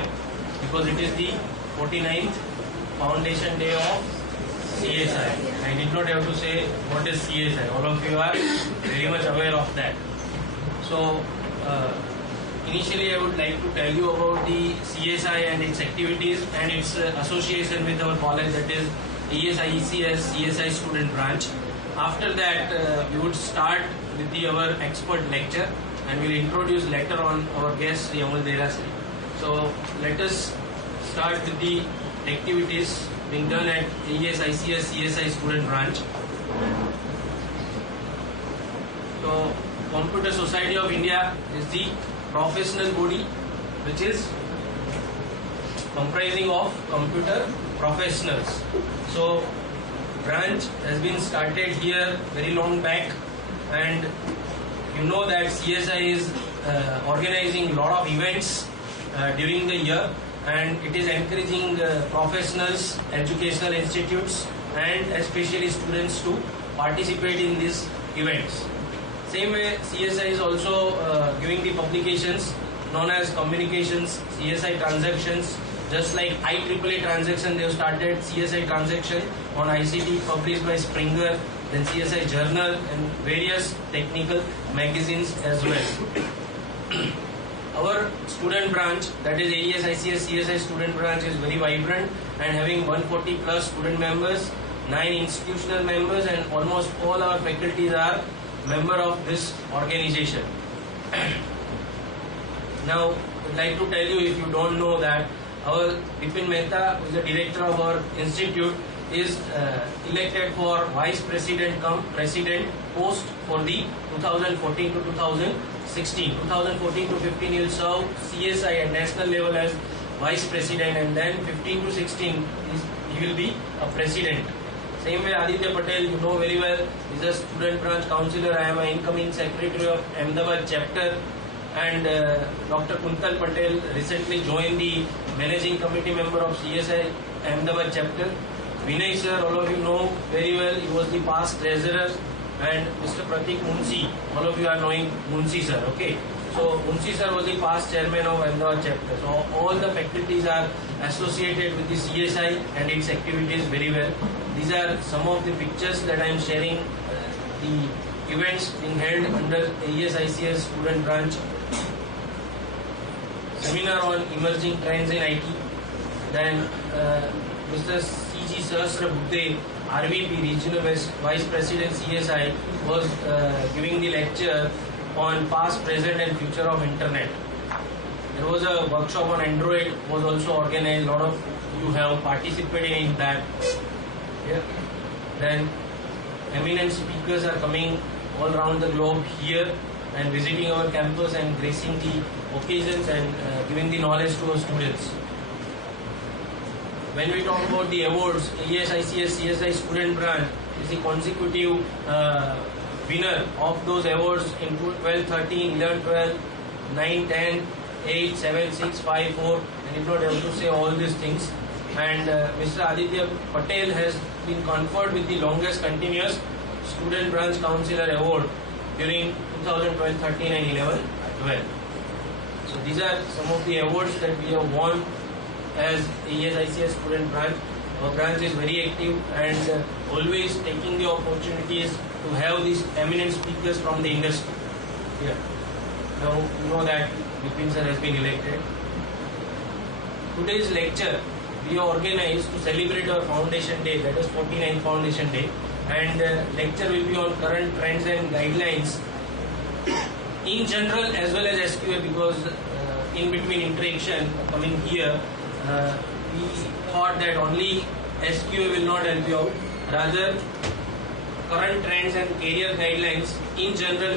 PM because it is the 49th Foundation Day of CSI. I did not have to say what is CSI. All of you are very much aware of that. So, initially I would like to tell you about the CSI and its activities and its association with our college, that is AESICS-CSI student branch. After that, we would start with our expert lecture and we will introduce later on our guest Shri Amal Derasary. So let us start with the activities being done at AESICS-CSI student branch. So Computer Society of India is the professional body which is comprising of computer professionals. So branch has been started here very long back, and you know that CSI is organizing a lot of events during the year, and it is encouraging professionals, educational institutes and especially students to participate in these events. Same way CSI is also giving the publications known as communications, CSI transactions. Just like IEEE transaction, they have started CSI transaction on ICT published by Springer, then CSI Journal and various technical magazines as well. Our student branch, that is AESICS-CSI student branch, is very vibrant and having 140 plus student members, 9 institutional members, and almost all our faculties are member of this organization. Now, I would like to tell you, if you don't know, that our Vipin Mehta, who is the director of our institute, is elected for vice president cum president post for the 2014 to 2016. 2014 to 15 he will serve CSI at national level as vice president, and then 15 to 16 he will be a president. Same way Aditya Patel, you know very well, is a student branch councillor. I am an incoming secretary of Ahmedabad Chapter, and Dr. Kuntal Patel recently joined the managing committee member of CSI Ahmedabad Chapter. Vinay sir, all of you know very well, he was the past treasurer, and Mr. Pratik Munshi, all of you are knowing Munshi sir, okay? So Munshi sir was the past chairman of Ahmedabad Chapter. So all the faculties are associated with the CSI and its activities very well. These are some of the pictures that I am sharing, the events being held under AESICS student branch. Seminar on emerging trends in IT. Then Mr. C.G. Sahasra Buddhe, RVP, Regional Vice President CSI, was giving the lecture on past, present and future of Internet. There was a workshop on Android was also organized. A lot of you have participated in that. Yeah. Then eminent speakers are coming all around the globe here and visiting our campus and gracing the occasions and giving the knowledge to our students. When we talk about the awards, AESICS-CSI student branch is the consecutive winner of those awards in 12, 13, 11, 12, 9, 10, 8, 7, 6, 5, 4. I did not have to say all these things. And Mr. Aditya Patel has been conferred with the longest continuous student branch councillor award during 2012, 13 and 11, 12. So these are some of the awards that we have won as AESICS student branch. Our branch is very active and always taking the opportunities to have these eminent speakers from the industry. Yeah. Now you know that Vipin sir has been elected. Today's lecture we organized to celebrate our foundation day, that is 49th Foundation Day, and lecture will be on current trends and guidelines in general as well as SQA, because in between interaction coming here, we thought that only SQA will not help you out, rather current trends and career guidelines in general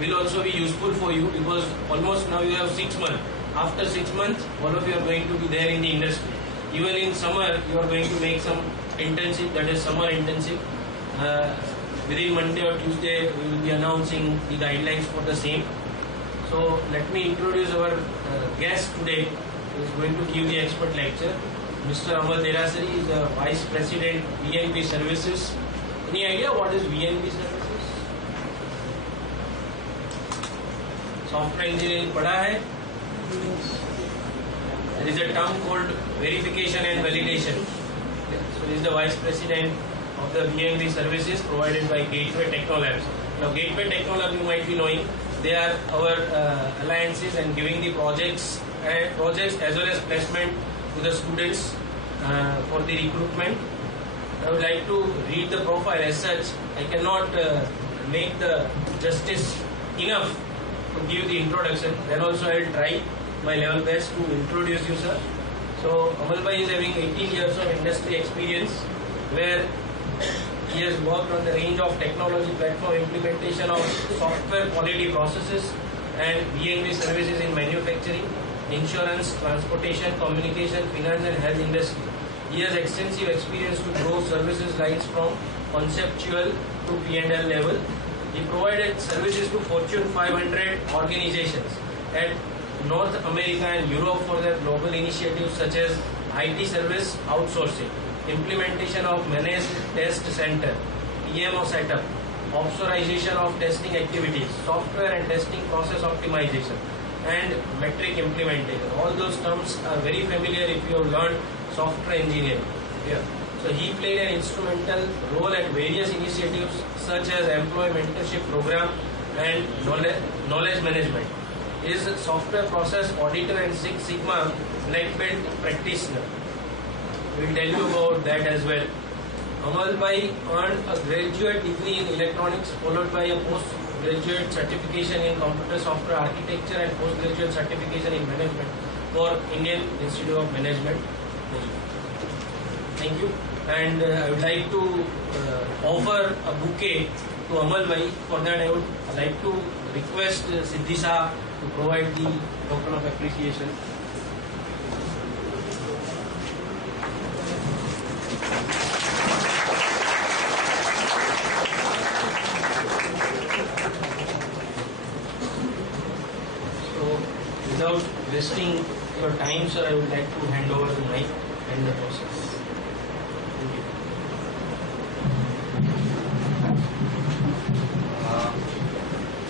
will also be useful for you, because almost now you have 6 months. After 6 months, all of you are going to be there in the industry. Even in summer, you are going to make some internship, that is summer internship. Within Monday or Tuesday, we will be announcing the guidelines for the same. So let me introduce our guest today, who is going to give the expert lecture. Mr. Amal Derasary is a Vice President V&V Services. Any idea what is V&V Services? Software engineering पढ़ा है? there is a term called verification and validation. So he is the Vice President of the V&V Services provided by Gateway Technolabs. Now Gateway Technolabs, you might be knowing, they are our alliances and giving the projects as well as placement to the students for the recruitment. I would like to read the profile. As such, I cannot make the justice enough to give the introduction. Then also I will try my level best to introduce you, sir. So Amal Bhai is having 18 years of industry experience, where he has worked on the range of technology platform implementation of software quality processes and V&V services in manufacturing, insurance, transportation, communication, finance and health industry. He has extensive experience to grow services lines from conceptual to P&L level. He provided services to Fortune 500 organizations at North America and Europe for their global initiatives such as IT service outsourcing, implementation of managed test center, PMO setup, offshoreization of testing activities, software and testing process optimization, and metric implementation. All those terms are very familiar if you have learned software engineering. Yeah. So he played an instrumental role at various initiatives such as employee mentorship program and knowledge management. He is a software process auditor and Six Sigma black belt practitioner. We will tell you about that as well. Amal Bhai earned a graduate degree in electronics followed by a postgraduate certification in computer software architecture and postgraduate certification in management for Indian Institute of Management. Thank you. And I would like to offer a bouquet to Amal Bhai. For that I would like to request Siddhi to provide the token of appreciation. So without wasting your time, sir, I would like to hand over the mic and the process. Thank you.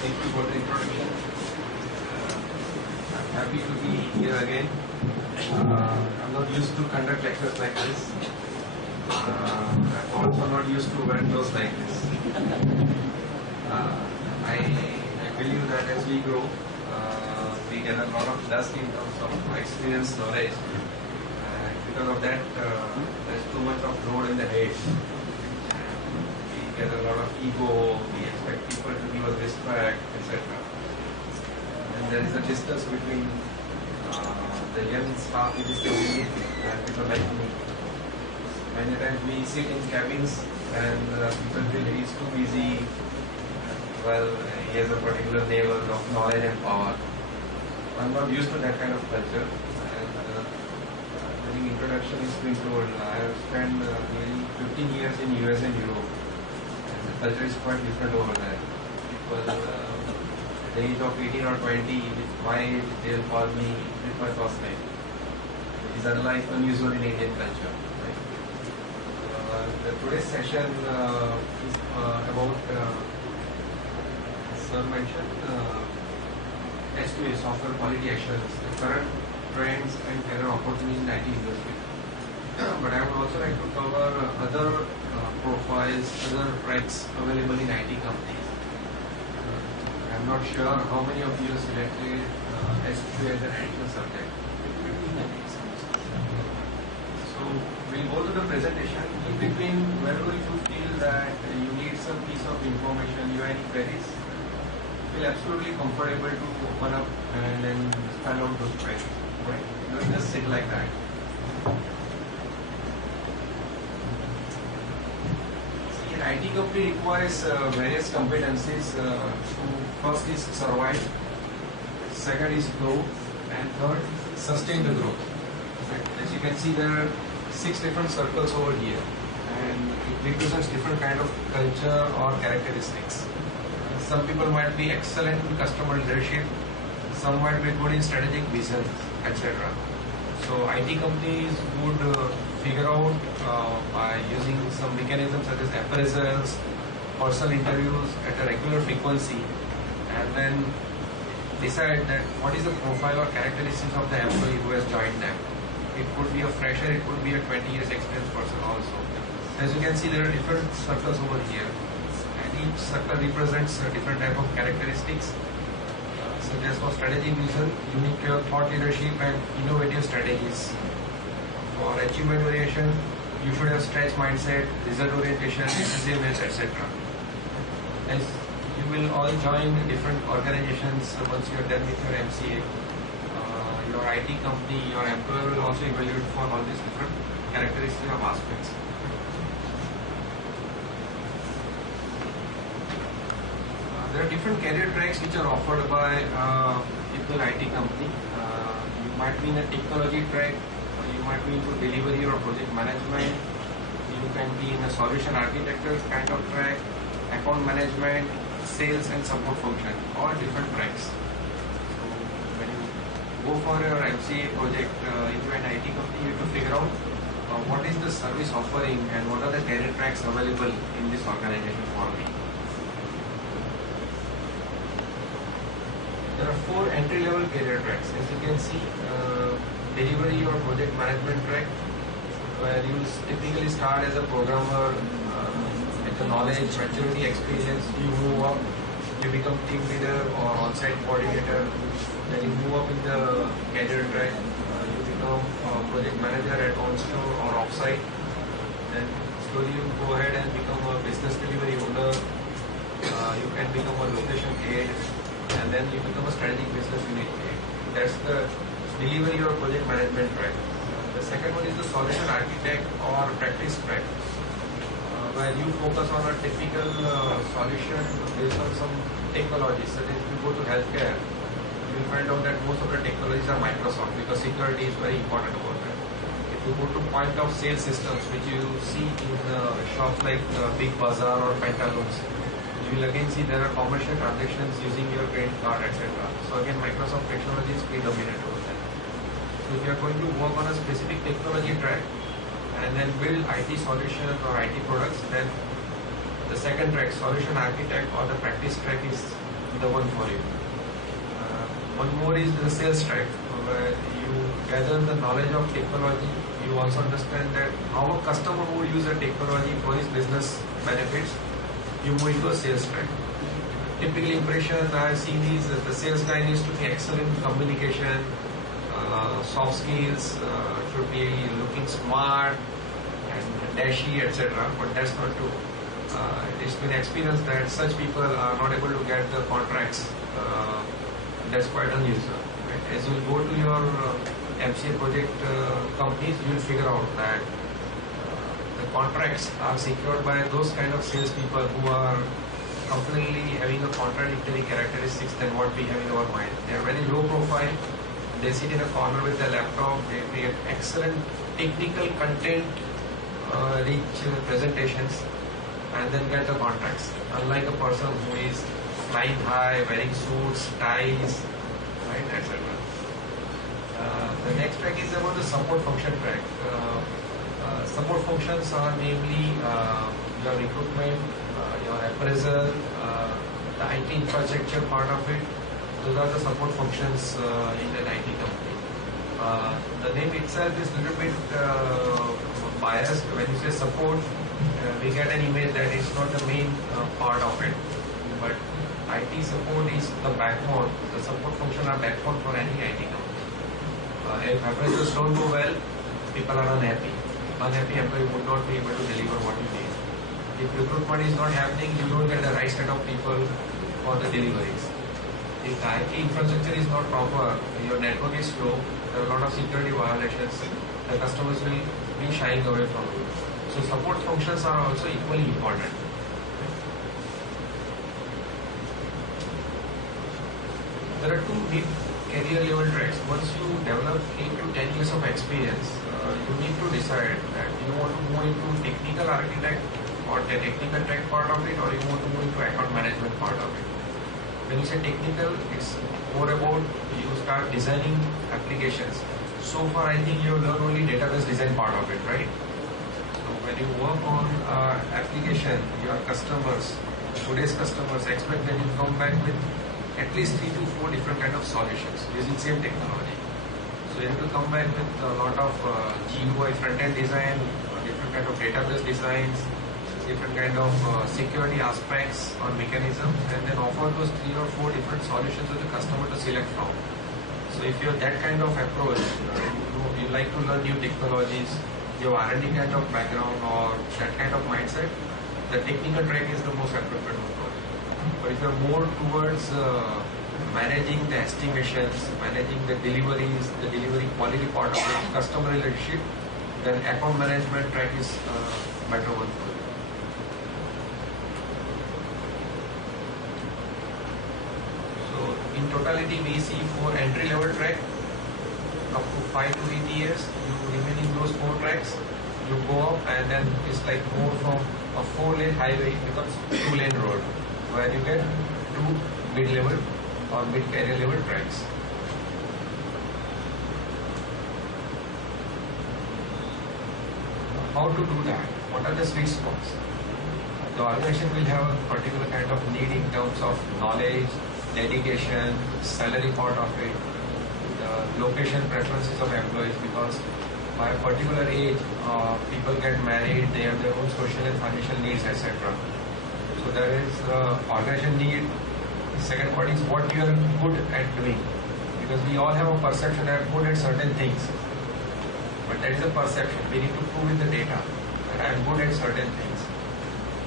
Thank you for the introduction. I'm happy to be here again. I'm not used to conduct lectures like this. I'm also not used to wear clothes like this. I believe that as we grow, we get a lot of dust in terms of experience, knowledge. Because of that, there's too much of load in the head. We get a lot of ego, we expect people to give us respect, etc. And there is a distance between the young staff which is coming in and people like me. Many times we sit in cabins and people feel he is too busy. Well, he has a particular level of knowledge and power. I'm not used to that kind of culture. And during introduction is being told, I have spent nearly 15 years in US and Europe. And the culture is quite different over there. People at the age of 18 or 20, with my age, they'll call me with my first name. It is unlike unusual in Indian culture. Right? Today's session is about, sir mentioned, SQA, software quality assurance, the current trends and career opportunities in IT industry. But I would also like to cover other profiles, other tracks available in IT companies. I'm not sure how many of you selected SQA as an additional subject. So we'll go to the presentation. In between, wherever you feel that you need some piece of information, you have any queries, feel absolutely comfortable to open up and then spell out those queries. Right? Don't just sit like that. See, an IT company requires various competencies. First is survive, second is grow, and third, sustain the growth. Right? As you can see, there are 6 different circles over here, and it represents different kind of culture or characteristics. Some people might be excellent in customer leadership, some might be good in strategic vision, etc. So IT companies would figure out by using some mechanisms such as appraisals, personal interviews at a regular frequency, and then decide that what is the profile or characteristics of the employee who has joined them. It could be a fresher, it could be a 20 years experienced person also. As you can see, there are different circles over here, and each circle represents a different type of characteristics, such as for strategic vision, unique thought leadership and innovative strategies. For achievement orientation, you should have stretch mindset, result orientation, decisiveness, etc. As you will all join different organizations once you are done with your MCA, your IT company, your employer will also evaluate for all these different characteristics of aspects. There are different career tracks which are offered by people in IT company. You might be in a technology track, you might be into delivery or project management, you can be in a solution architecture kind of track, account management, sales and support function, all different tracks. So when you go for your MCA project into an IT company, you have to figure out what is the service offering and what are the career tracks available in this organization for me. There are 4 entry-level career tracks. As you can see, delivery or project management track, where you typically start as a programmer with the knowledge, maturity, experience. You move up, you become team leader or on-site coordinator. Then you move up in the career track. You become project manager at onshore or offsite. Then slowly you go ahead and become a business delivery owner. You can become a location head. And then you become a strategic business unit head. That's the delivery or project management track. The second one is the solution architect or practice track, where you focus on a technical solution based on some technologies. Such as if you go to healthcare, you will find out that most of the technologies are Microsoft because security is very important about that. If you go to point of sale systems, which you see in shops like Big Bazaar or Pantaloons, you will again see there are commercial transactions using your credit card, etc. So again, Microsoft technology is predominant over there. So if you are going to work on a specific technology track and then build IT solutions or IT products, then the second track, solution architect or the practice track, is the one for you. One more is the sales track, where you gather the knowledge of technology. You also understand that how a customer would use a technology for his business benefits. You move into a sales track. Typical impression I have seen is that the sales guy needs to be excellent in communication, soft skills, should be looking smart and dashy, etc. But that's not true. It's been experienced that such people are not able to get the contracts. That's quite unusual. Right? As you go to your MCA project companies, you will figure out that the contracts are secured by those kind of salespeople who are completely having a contradictory characteristics than what we have in our mind. They are very low profile. They sit in a corner with their laptop. They create excellent technical content, rich presentations, and then get the contracts. Unlike a person who is flying high, wearing suits, ties, right, etc. The next track is about the support function track. Support functions are namely your recruitment, your appraisal, the IT infrastructure part of it. Those are the support functions in an IT company. The name itself is a little bit biased. When you say support, we get an image that it's not the main part of it. But IT support is the backbone. The support function are backbone for any IT company. If appraisals don't go well, people are unhappy. Unhappy employee would not be able to deliver what you need. If recruitment is not happening, you don't get the right set of people for the deliveries. If the IT infrastructure is not proper, your network is slow, there are a lot of security violations, the customers will be shying away from you. So support functions are also equally important. There are two deep career level tracks. Once you develop 8 to 10 years of experience, you need to decide that you want to move into technical architect or the technical track part of it, or you want to move into account management part of it. When you say technical, it's more about you start designing applications. So far, I think you have learned only database design part of it, right? So when you work on application, your customers, today's customers expect that you come back with at least 3 to 4 different kind of solutions using same technology. So you have to come back with a lot of GUI front-end design, different kind of database designs, different kind of security aspects or mechanisms, and then offer those 3 or 4 different solutions to the customer to select from. So if you have that kind of approach, you like to learn new technologies, you have R&D kind of background or that kind of mindset, the technical track is the most appropriate one for you. But if you are more towards managing the estimations, managing the deliveries, the delivery quality part of the customer relationship, then account management track is better one for you. So in totality, we see for entry level track up to 5 to 8 years. You remain in those 4 tracks. You go up, and then it's like more from a 4-lane highway becomes 2-lane road, where you get 2 mid-level or mid-career level tracks. How to do that? What are the sweet spots? The organization will have a particular kind of need in terms of knowledge, dedication, salary part of it, the location preferences of employees, because by a particular age, people get married, they have their own social and financial needs, etc. So there is organization need. The second part is what you are good at doing, because we all have a perception that I'm good at certain things, but that is a perception. We need to prove with the data that I am good at certain things.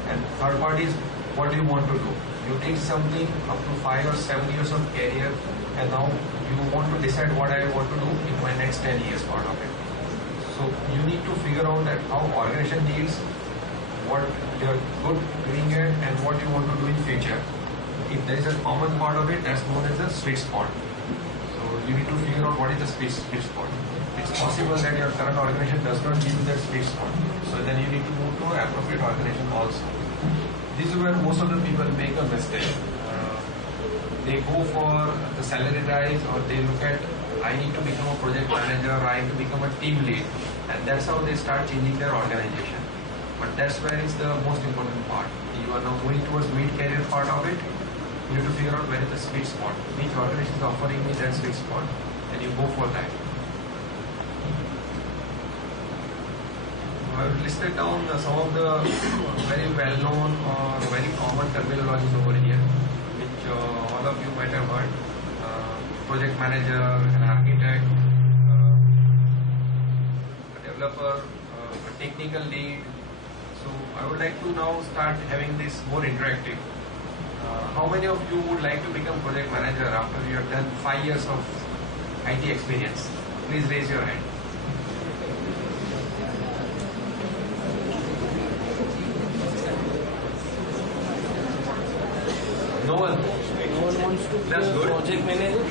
And third part is what do you want to do. You did something up to 5 or 7 years of career, and now you want to decide what I want to do in my next 10 years part of it. So you need to figure out that how organization needs, what you are good doing it, and what you want to do in future. If there is a common part of it, that's known as a sweet spot. So you need to figure out what is the sweet spot. It's possible that your current organization does not give you that sweet spot. So then you need to move to an appropriate organization also. This is where most of the people make a mistake. They go for the salary rise, or they look at, I need to become a project manager, or I need to become a team lead. And that's how they start changing their organization. But that's where is the most important part. You are now going towards mid-career part of it. You need to figure out where is the sweet spot. Which organization is offering me that sweet spot, and you go for that. I have listed down some of the very well-known or very common terminologies over here, which all of you might have heard. Project manager, an architect, a developer, a technical lead. So I would like to now start having this more interactive. How many of you would like to become project manager after you have done 5 years of IT experience? Please raise your hand. No one? No one wants to be That's a good. project manager.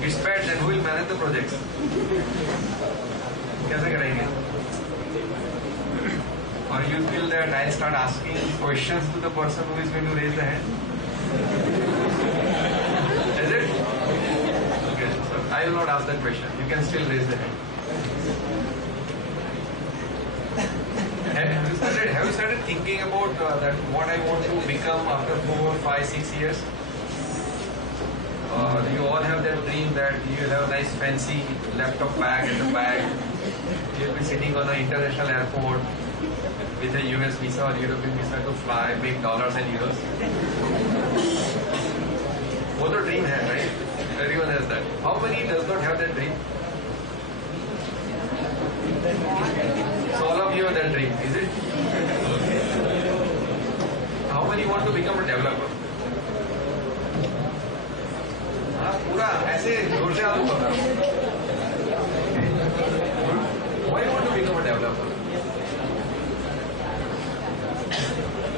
It's bad, then who will manage the projects? कैसे करेंगे? Or you feel that I'll start asking questions to the person who is going to raise the hand? Is it? Okay, so I will not ask that question. You can still raise the hand. Have you started thinking about that what I want to become after 4, 5, 6 years? You all have that dream that you will have a nice fancy laptop bag in the back. You will be sitting on an international airport with a US visa or European visa to fly, make dollars and euros. What a dream has, right? Everyone has that. How many does not have that dream? So all of you have that dream, is it? How many want to become a developer? पूरा ऐसे जोर से आलू बता रहा हूँ. Why you want to become a developer?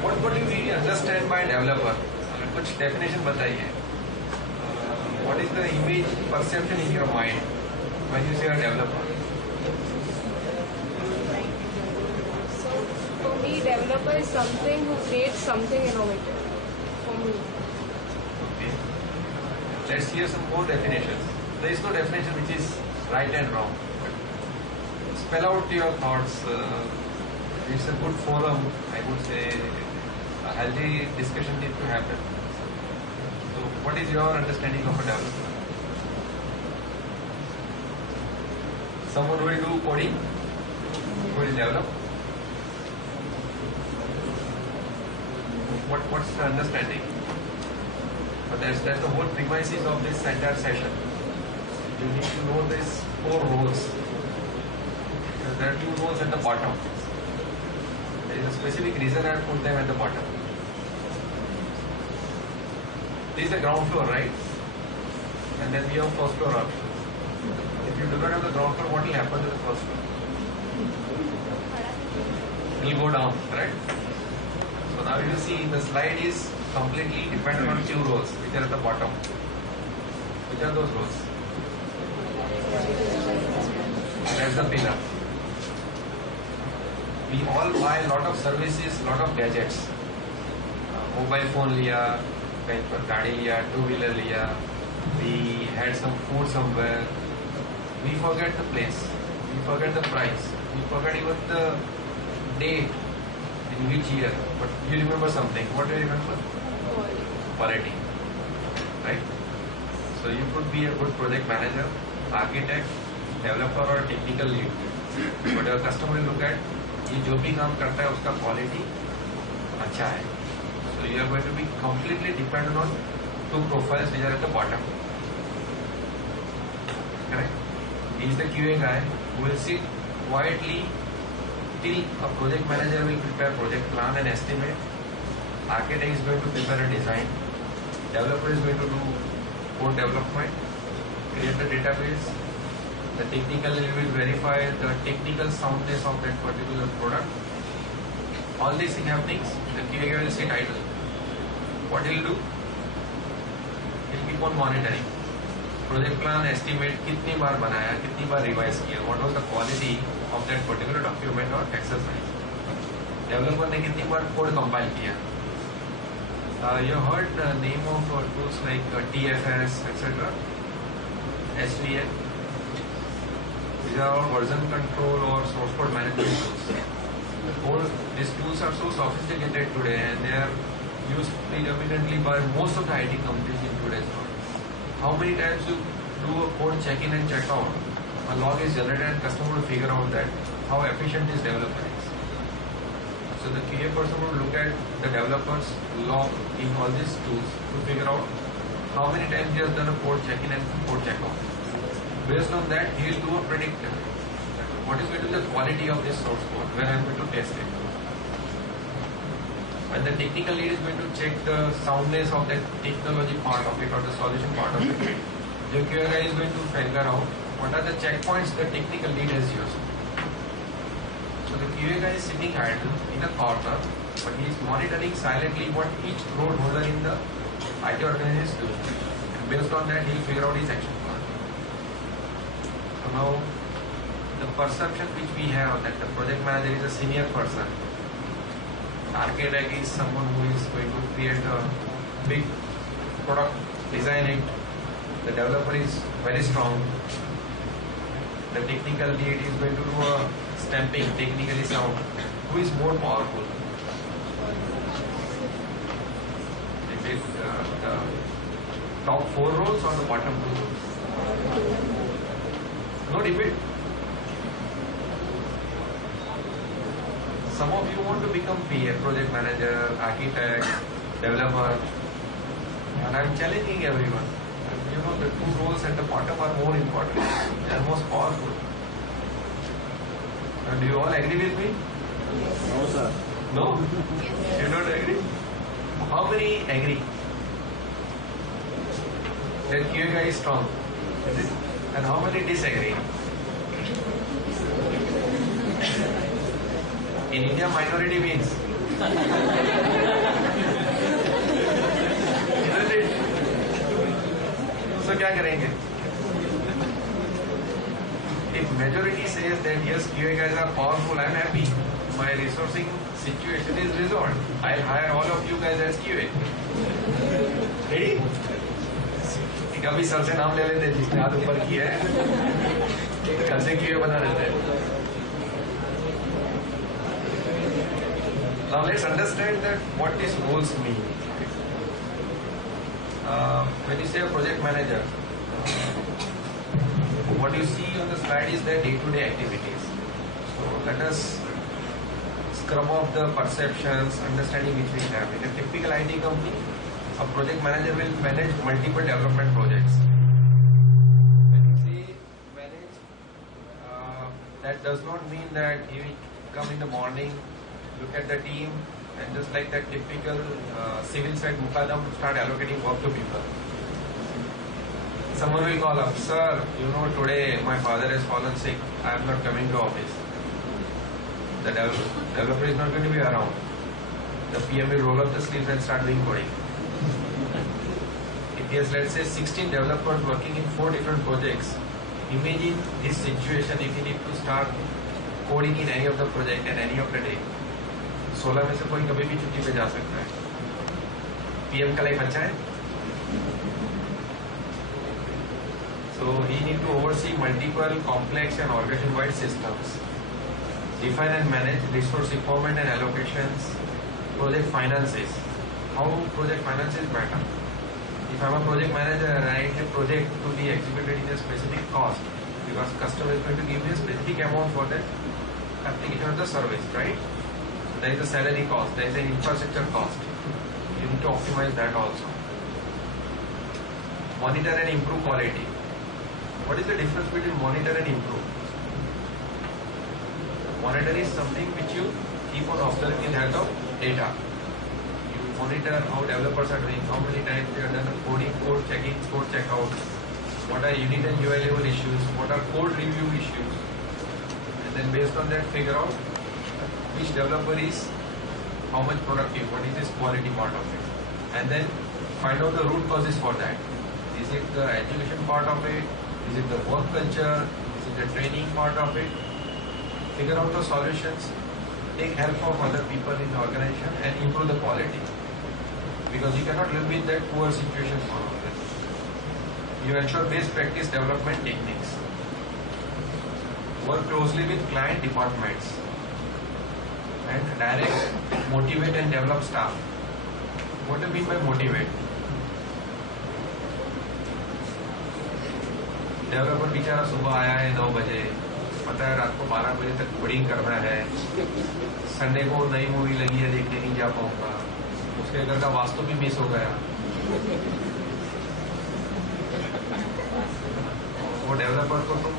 What do you understand by developer? कुछ definition बताइए. What is the image perception in your mind when you say a developer? So for me, developer is something who creates something innovative. For me. Okay. Let's hear some more definitions. There is no definition which is right and wrong. Spell out your thoughts. It's a good forum, I would say. A healthy discussion needs to happen. So What is your understanding of a developer? Someone who will do coding, who will develop. What's the understanding? But that's the whole premises of this entire session. You need to know these 4 roles. There are 2 roles at the bottom. There is a specific reason I put them at the bottom. This is the ground floor, right? And then we have first floor option. If you do not have the ground floor, what will happen to the first floor? It will go down, right? So now you see the slide is completely dependent on 2 roles which are at the bottom. Which are those roles? That's the pillar. We all buy a lot of services, lot of gadgets. Mobile phone liya, कहीं पर गाड़ी लिया, 2-wheeler लिया, we had some food somewhere. We forget the place, we forget the price, we forget even the date in which year. But you remember something. What do you remember? Quality. Right? So you could be a good project manager, architect, developer or technical lead. But your customer will look at ये जो भी काम करता है उसका quality अच्छा है. So you are going to be completely dependent on 2 profiles which are at the bottom. Correct? He is the QA guy who will sit quietly till a project manager will prepare project plan and estimate. Architect is going to prepare a design. Developer is going to do code development, create the database. The technical will verify the technical soundness of that particular product. All these things happening, the QA guy will sit idle. What he will do? He will keep on monitoring. Project plan estimate कितनी बार बनाया, कितनी बार revise किया, what was the quality of that particular document or exercise. Developer ने कितनी बार code compile किया. You heard the name of tools like TFS, etc. SVN. These are all version control or source code management tools. These tools are so sophisticated today and they are used predominantly by most of the IT companies in today's world. How many times you do a code check-in and check-out, a log is generated and customer will figure out that how efficient this developer is. So the QA person will look at the developer's log in all these tools to figure out how many times he has done a code check-in and code check-out. Based on that, he will do a predictor. What is going to be the quality of this source code when I am going to test it? And the technical lead is going to check the soundness of that technology part of it or the solution part of it. The QA guy is going to figure out what are the checkpoints the technical lead has used. So the QA guy is sitting idle in a corner, but he is monitoring silently what each role holder in the IT organization is doing. And based on that, he will figure out his action plan. So now, the perception which we have that the project manager is a senior person. Architect is someone who is going to create a big product, design it. The developer is very strong. The technical lead is going to do a stamping, technically sound. Who is more powerful? Is it the top 4 roles or the bottom 2 roles? No debate. Some of you want to become PA, project manager, architect, developer, and I am challenging everyone. You know, the 2 roles at the bottom are more important. They are most powerful. Do you all agree with me? No, sir. No? You don't agree? How many agree? That QA guy is strong. And how many disagree? In India, minority wins. Isn't it? So क्या करेंगे? If majority says that yes, QA guys are powerful, I am happy. My resourcing situation is resolved. I'll hire all of you guys as QA. Ready? कभी sir से नाम ले लेते हैं जिसने हाथ ऊपर किया है, कल से QA बना देते हैं. Now let's understand that what these roles mean. when you say a project manager, what you see on the slide is their day-to-day activities. So let us scrub off the perceptions, understanding which we have. In a typical IT company, a project manager will manage multiple development projects. When you say manage, that does not mean that he will come in the morning, look at the team, and just like that typical civil side mukadam, start allocating work to people. Someone will call up, sir, you know, today my father has fallen sick, I am not coming to office. The developer is not going to be around. The PM will roll up the sleeves and start doing coding. If he has, let's say, 16 developers working in 4 different projects, imagine this situation if you need to start coding in any of the project and any of the day. 16 में से कोई कभी भी छुट्टी पे जा सकता है. PM का लाइफ अच्छा है. So he need to oversee multiple complex and organization-wide systems. Define and manage resource requirement and allocations. Project finances. How project finances matter? If I am a project manager and I need a project to be executed in a specific cost, because customer is going to give me a specific amount for that application of the service, right? There is a salary cost, there is an infrastructure cost. You need to optimize that also. Monitor and improve quality. What is the difference between monitor and improve? Monitor is something which you keep on observing in health of data. You monitor how developers are doing, how many times they have done the coding, code checking, code checkout, what are unit and UI level issues, what are code review issues, and then based on that figure out which developer is how much productive, what is his quality part of it, and then find out the root causes for that. Is it the education part of it? Is it the work culture? Is it the training part of it? Figure out the solutions, take help from other people in the organization and improve the quality. Because you cannot live with that poor situation for always. You ensure best practice development techniques. Work closely with client departments. And direct, motivate and develop staff. What do you mean by motivate? Developer बेचारा सुबह आया है 9 बजे, पता है रात को 12 बजे तक कोडिंग करना है, संडे को नई मूवी लगी है देखने नहीं जा पाऊंगा, उसके घर का वास्तु भी मिस हो गया. वो डेवलपर को तुम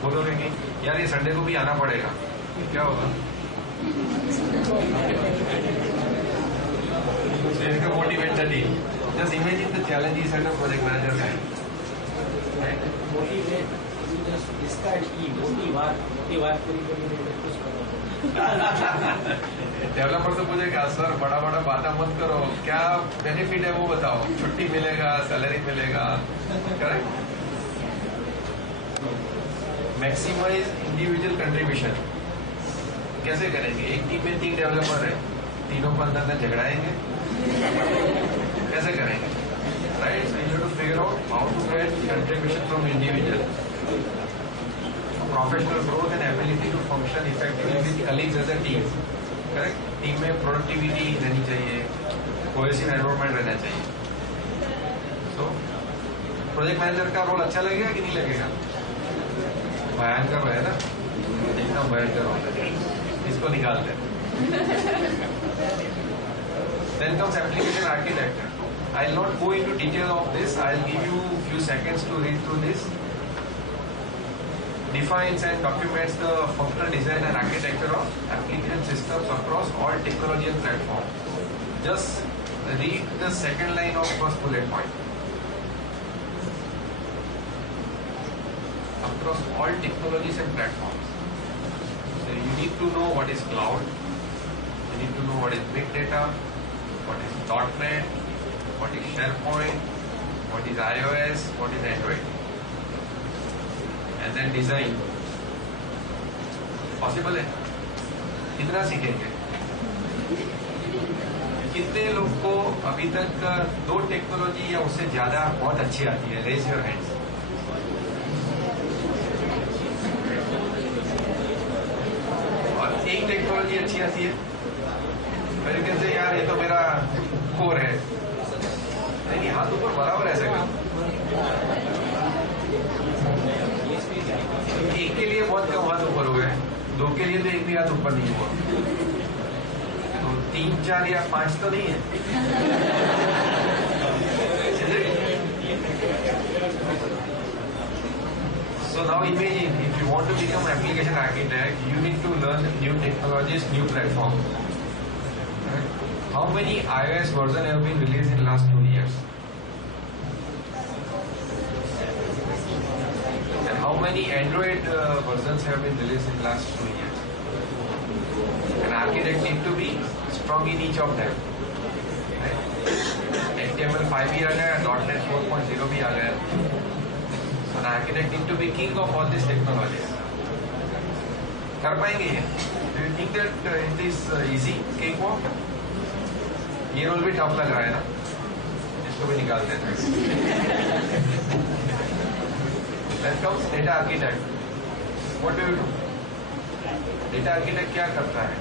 बोलोगे कि यार ये संडे को भी आना पड़ेगा, क्या होगा? Motivate the team. Just imagine the challenges at the project manager side. Motivate, you just discard E, motivar कुछ करो. डेवलपर से पूछेगा सर बड़ा बड़ा बातें मत करो, क्या बेनिफिट है वो बताओ, छुट्टी मिलेगा, सैलरी मिलेगा, करेक्ट? मैक्सिमाइज इंडिविजुअल कंट्रीब्यूशन कैसे करेंगे? एक टीम में 3 डेवलपर है, तीनों को अंदर में झगड़ाएंगे, कैसे करेंगे? Right? So you have to figure out how to get contribution from individual. Professional growth and ability to function effectively with colleagues as a team. Correct? Team में productivity रहनी चाहिए, cohesive environment रहना चाहिए. So, project manager का role अच्छा लगेगा कि नहीं लगेगा? भयंकर है ना? एकदम भयंकर होता है. इसको निकालते हैं. Then comes application architecture. I'll not go into detail of this. I'll give you a few seconds to read through this. Defines and documents the functional design and architecture of application systems across all technology and platforms. Just read the second line of first bullet point. Across all technologies and platforms. So you need to know what is cloud. You need to know what is big data, what is .NET, what is SharePoint, what is iOS, what is Android, and then design. Possible है? कितना सीखेंगे? कितने लोग को अभी तक 2 technology या उससे ज्यादा बहुत अच्छी आती है? Raise your hands. और एक टेक्नोलॉजी अच्छी आती है? मेरे कहते यार ये तो मेरा कोर है. नहीं, हाथ ऊपर बड़ा बहुत कम हाथ ऊपर हुए हैं, 2 के लिए तो एक भी हाथ ऊपर नहीं हुआ, तो 3, 4 या 5 तो नहीं है। So now imagine, if you want to become application architect, you need to learn new technologies, new platforms. Right? How many iOS versions have been released in last 2 years? And how many Android versions have been released in last 2 years? An architect need to be strong in each of them. Right? HTML5 भी आ गया, .NET 4.0 भी आ गया. So an architect need to be king of all these technologies. कर पाएंगे ये? Do you think that it is easy cakewalk? ये role भी tough लग रहा है ना? इसको भी निकाल देते हैं. Then comes data architect. What do you do? Data architect क्या करता है?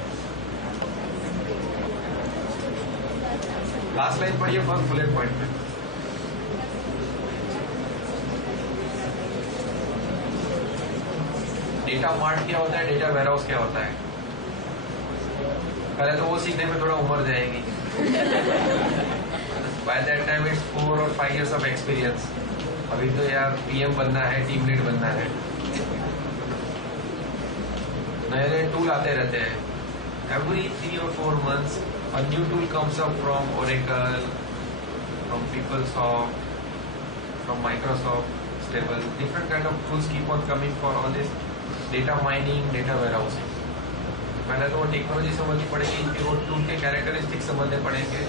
लास्ट लाइन पढ़िए फर्स्ट बुलेट पॉइंट में. डेटा मार्ट क्या होता है, डेटा वेयरहाउस क्या होता है? पहले तो वो सीखने में थोड़ा उम्र जाएगी. बाय दैट टाइम इट्स 4 और 5 years ऑफ एक्सपीरियंस. अभी तो यार पीएम बनना है, टीम लीड बनना है. नए नए टूल आते रहते हैं. Every 3 or 4 months a new tool comes up from Oracle, from PeopleSoft, from Microsoft, Stable. Different kind of tools keep on coming for all this data mining, data warehousing. पहले तो वो टेक्नोलॉजी समझनी पड़ेगी, फिर वो टूल के characteristic समझने पड़ेंगे,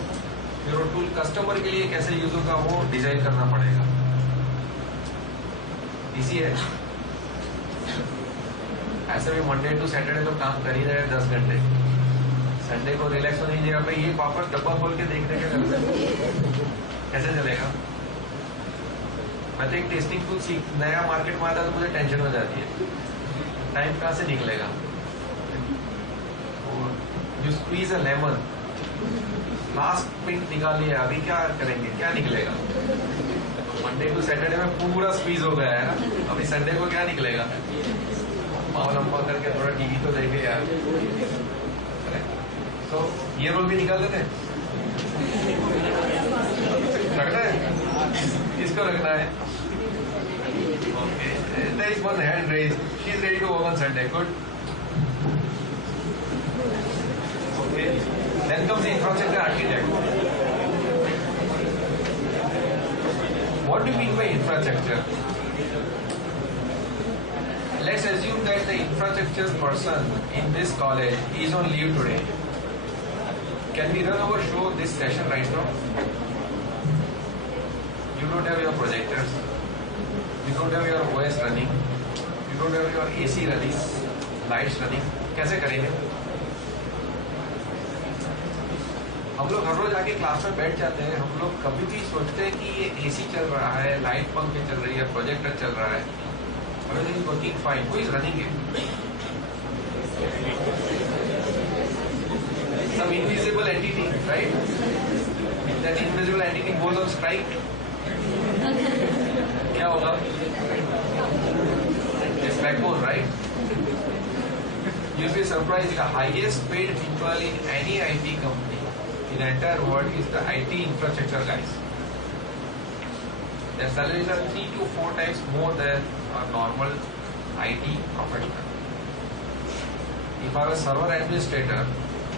फिर वो टूल कस्टमर के लिए कैसे यूज होगा वो डिजाइन करना पड़ेगा. इसी है. ऐसे भी मंडे टू सैटरडे तो काम कर ही रहे हैं 10 घंटे. संडे को रिलैक्स होने की जगह पे ये पापड़ डब्बा खोल के देखने के करते कैसे चलेगा? मैं तो एक टेस्टिंग टूल नया मार्केट में आता तो मुझे टेंशन हो जाती है, टाइम कहाँ से निकलेगा. You squeeze a lemon, last pink निकाल लिया, अभी क्या करेंगे, क्या निकलेगा? मंडे टू सैटरडे में पूरा स्क्वीज हो गया है ना, अभी संडे को क्या निकलेगा? पाँव लंबा करके थोड़ा टीवी तो देखे यार. तो ये रोल भी निकाल देते हैं. रखना है, किसको रखना है? Okay, there is one hand raised. She is ready to work on Sunday. Good. Okay. Then comes the infrastructure architect. What do you mean by infrastructure? Let's assume that the infrastructure person in this college is on leave today. Can we run our show this session right now? You don't have your projectors. You don't have your OS running. You don't have your AC running, lights running. कैसे करेंगे? हम लोग हर रोज आके class में बैठ जाते हैं. हम लोग कभी भी सोचते हैं कि ये AC चल रहा है, लाइट पंखे चल रही है, प्रोजेक्टर चल रहा है, everything is working fine. Who is running it? Some invisible entity, right? That invisible entity goes on strike. क्या होगा? It's backbone, right? You'll be surprised. The highest paid people in any IT company in the entire world is the IT infrastructure guys. Their salaries are 3 to 4 times more than a normal IT professional. If I was a server administrator,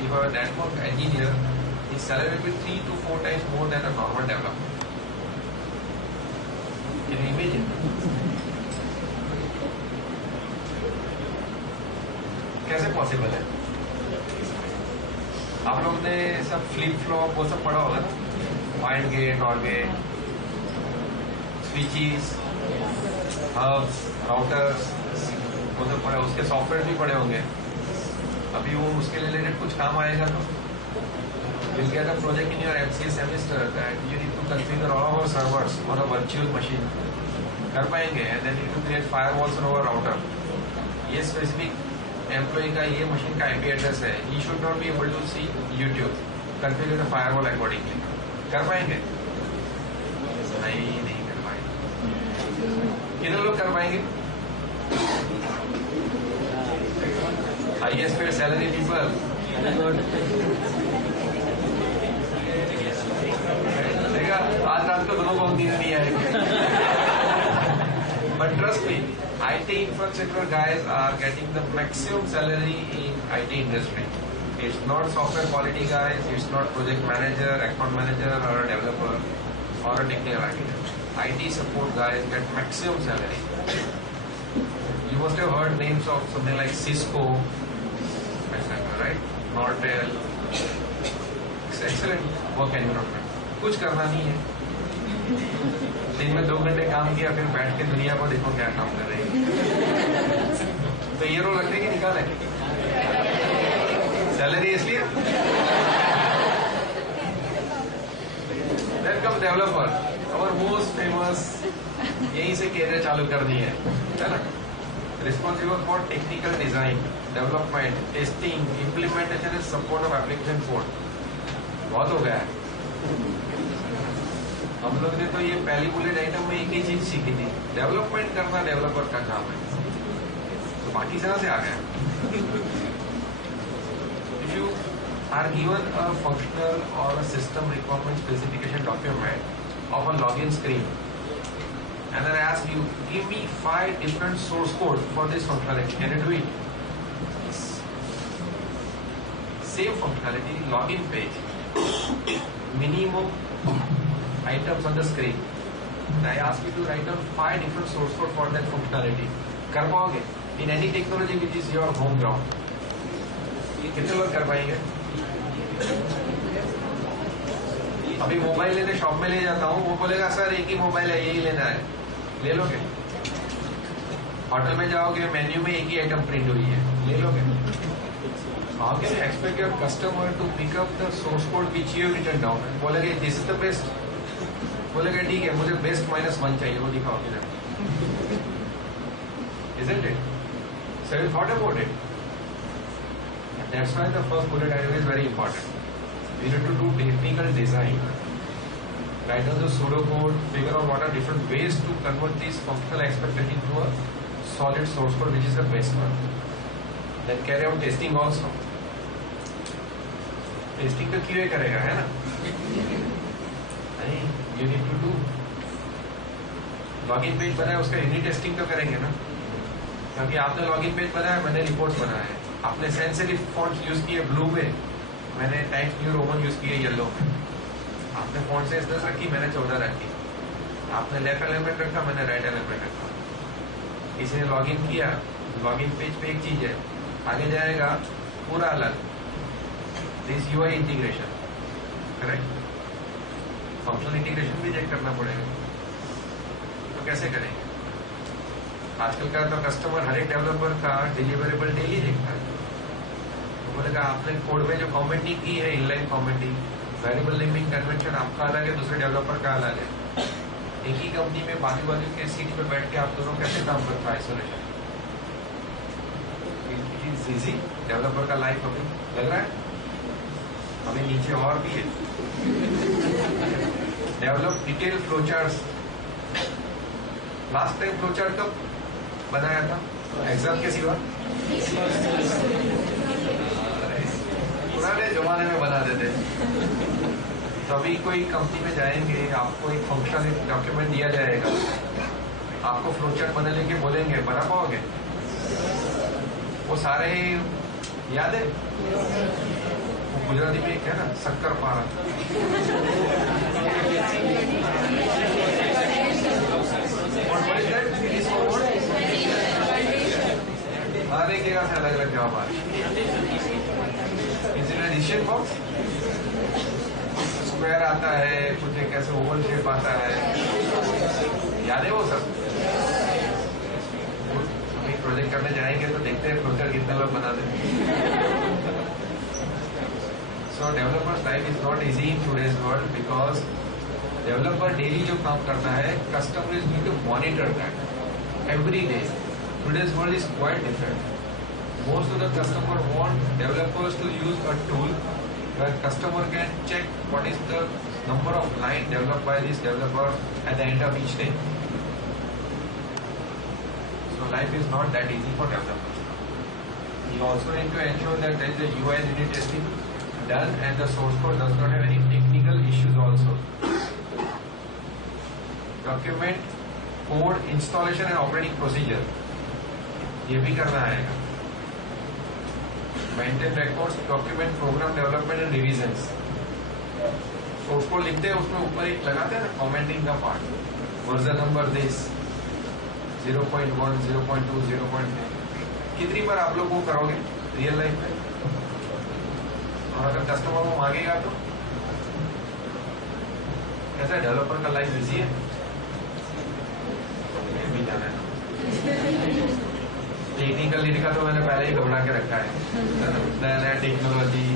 if I was a network engineer, his salary will be 3 to 4 times more than a normal developer. Can you imagine? कैसे possible है? आप लोग ने सब flip flop वो सब पढ़ा होगा ना, wide gate, nor gate, switches, hubs, routers, वो सब पढ़ा. उसके सॉफ्टवेयर भी पढ़े होंगे. अभी वो उसके रिलेटेड कुछ काम आएगा तो you'll get a project in your MCA semester that you need to configure all of our servers on a virtual machine. कर पाएंगे? And then you need to create firewalls on our router. ये specific employee का ये machine का IP address है. He should not be able to see YouTube. Configure the firewall accordingly. कर पाएंगे? नहीं कर पाएंगे. कितने लोग कर पाएंगे? highest paid salary people. देखा आज रात को दोनों को नींद नहीं आएगी. But trust me, IT infrastructure guys are getting the maximum salary in IT industry. It's not software quality guys, it's not project manager, account manager or a developer or a technical architect. IT support guys get maximum salary. You must have heard names of something like Cisco, etc., right? Nortel. It's excellent work environment. कुछ करना नहीं है. दिन में 2 घंटे काम किया, फिर बैठ के दुनिया को देखो क्या काम कर रहे हैं. तो ये रो लगने की निकाले सैलरी इसलिए. Then comes developer, our most famous. यहीं से कैरियर चालू करनी है ना. Responsible for technical design, development, testing, implementation and support of application code. बहुत हो गया है. हम लोग ने तो ये पहली बुलेट आइटम में एक ही चीज सीखी थी, डेवलपमेंट करना डेवलपर का काम है. तो बाकी जगह से आ गया. If you are given a functional or a system requirement specification document of a login screen, and then I ask you, give me 5 different source code for this functionality. Can you do it? Same functionality, login page, minimum items on the screen. And I ask you to write down 5 different source code for that functionality. कर पाओगे? In any technology which is your home ground. कितने लोग कर पाएंगे? अभी mobile लेने shop में ले जाता हूँ, वो बोलेगा सर एक ही मोबाइल है, यही लेना है. ले लोगे? होटल में जाओगे, मेन्यू में एक ही आइटम प्रिंट हुई है, ले लोगे? How can you expect your customer to pick up the source code which you have written down? बोलेगे this is the best. बोलेगा ठीक है, मुझे बेस्ट -1 चाहिए, वो दिखाओ किधर. Isn't it? So you thought about it. And that's why the first bullet item is very important. We need to do technical design. Write down the pseudocode, figure out what are different ways to convert these functional expectations into a solid source code, which is the best one. Then carry out testing also. Testing तो QA करेगा, है ना? नहीं, you need to do. Login page बनाया, उसका unit testing तो करेंगे ना? क्योंकि आपने लॉगिन पेज बनाया, मैंने रिपोर्ट्स बनाया है. आपने सेंसिटिव फॉन्ट यूज किए ब्लू में, मैंने टाइम्स न्यू रोमन यूज किए येलो में. आपने फॉन्ट साइज 10 रखी, मैंने 14 रखी. आपने लेफ्ट एलिमेंट रखा, मैंने राइट एलिमेंट रखा. किसी ने लॉगिन किया, लॉगिन पेज पे एक चीज है, आगे जाएगा पूरा अलग. This UI integration, correct. Functional integration भी चेक करना पड़ेगा. तो कैसे करेंगे? आजकल का तो कस्टमर हर एक डेवलपर का डिलीवरेबल डेली देखता है. तो बोलेगा आपने कोड में जो कमेंटिंग की है, inline commenting, variable naming convention आपका अलग है, दूसरे डेवलपर का अलग है. एक ही कंपनी में बाजू बाजू के सीट पे बैठ के आप दोनों कैसे काम करता है? आइसोलेशन. इजी डेवलपर का लाइफ अभी लग रहा है. अभी नीचे और भी है. Develop detail flowcharts. Last time flowchart कब बनाया था? एग्जाम के सिवा पुराने जमाने में बना देते. तो अभी कोई कंपनी में जाएंगे, आपको एक फंक्शनल डॉक्यूमेंट दिया जाएगा, आपको फ्लोचार्ट बनाने के बोलेंगे, बना पाओगे? वो सारे याद है? वो गुजराती में क्या ना, शक्कर पारा. हर एक जगह से अलग अलग जवाब आ रहे. एडिशन बॉक्स स्क्वायर आता है, कुछ एक ऐसे ओवल शेप आता है, याद है वो सब? प्रोजेक्ट करने जाएंगे तो देखते हैं फ्लोचार्ट कितना लोग बना दें. So developers life is not easy in today's world, because developer daily जो काम करना है, customer is need to monitor that every day. Today's world is quite different. Most of the customer want developers to use a tool where customer can check what is the number of line developed by this developer at the end of each day. So So life is not that easy for developers. You also need to ensure that there is a UI unit testing done and the source code does not have any technical issues also. Document code installation and operating procedure. ये भी करना आएगा. Maintain records, document program development and revisions. Source code लिखते हैं उसमें ऊपर एक लगाते हैं ना कमेंटिंग का पार्ट. Version number this 0.1, 0.2, 0.3. कितनी बार आप लोग वो करोगे रियल लाइफ में? और अगर कस्टमर वो मांगेगा तो कैसा डेवलपर का लाइफ बिजी है? भी जाना है. टेक्निकल लीड का तो मैंने पहले ही घबरा के रखा है. नया टेक्नोलॉजी.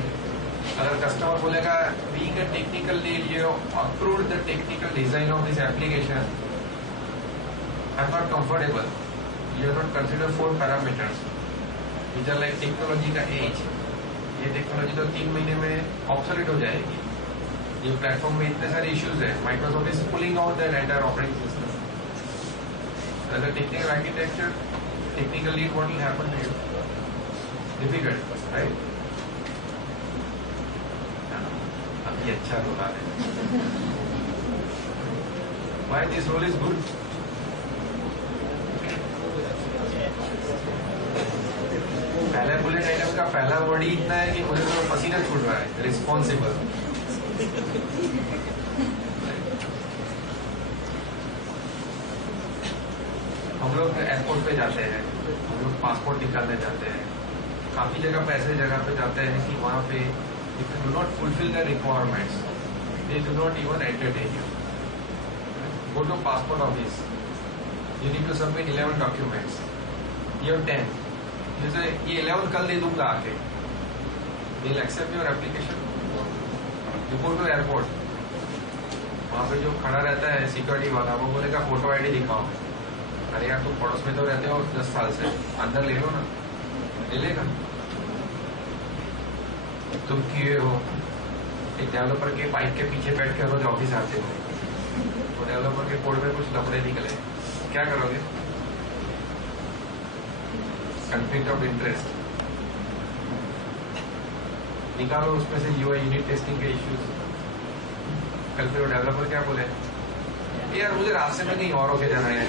अगर कस्टमर बोलेगा being a technical lead you approved the technical design of this application, I am not comfortable. You have not consider 4 parameters which are like technology का एज. ये टेक्नोलॉजी तो 3 महीने में ऑब्सोलीट हो जाएगी. ये प्लेटफॉर्म में इतने सारे इश्यूज है. Microsoft is pulling out that entire operating system. As a technical architecture, technical lead, what will happen to you? Difficult, right? अभी अच्छा रोल आ रहा है. Why this role is good? पहला बुलेट आइटम का पहला वर्ड ही इतना है कि मुझे तो पसीना छूट रहा है. रिस्पॉन्सिबल. हम लोग एयरपोर्ट पे जाते हैं, हम लोग पासपोर्ट निकालने जाते हैं. काफी जगह पे ऐसे जगह पे जाते हैं कि वहाँ पे if you do not fulfill the requirements, they do not even entertain you. Go to passport office. You need to submit 11 documents. You have 10. You say ये 11 कल दे दूंगा आके. They'll accept your application. You go to airport. वहाँ पे जो खड़ा रहता है सिक्योरिटी वाला वो बोलेगा फोटो आईडी दिखाओ. अरे यार तुम पड़ोस में तो रहते हो 10 साल से, अंदर ले लो ना. ले लेगा. तुम क्यों हो? एक डेवलपर के पाइप के पीछे बैठ के रोज ऑफिस आते हो, तो डेवलपर के कोड में कुछ लफड़े निकले, क्या करोगे? कॉन्फ्लिक्ट ऑफ इंटरेस्ट निकालो उसमें से यूआई यूनिट टेस्टिंग के इश्यूज. कल फिर वो डेवलपर क्या बोले, यार मुझे रास्ते में कहीं और होके जाना है.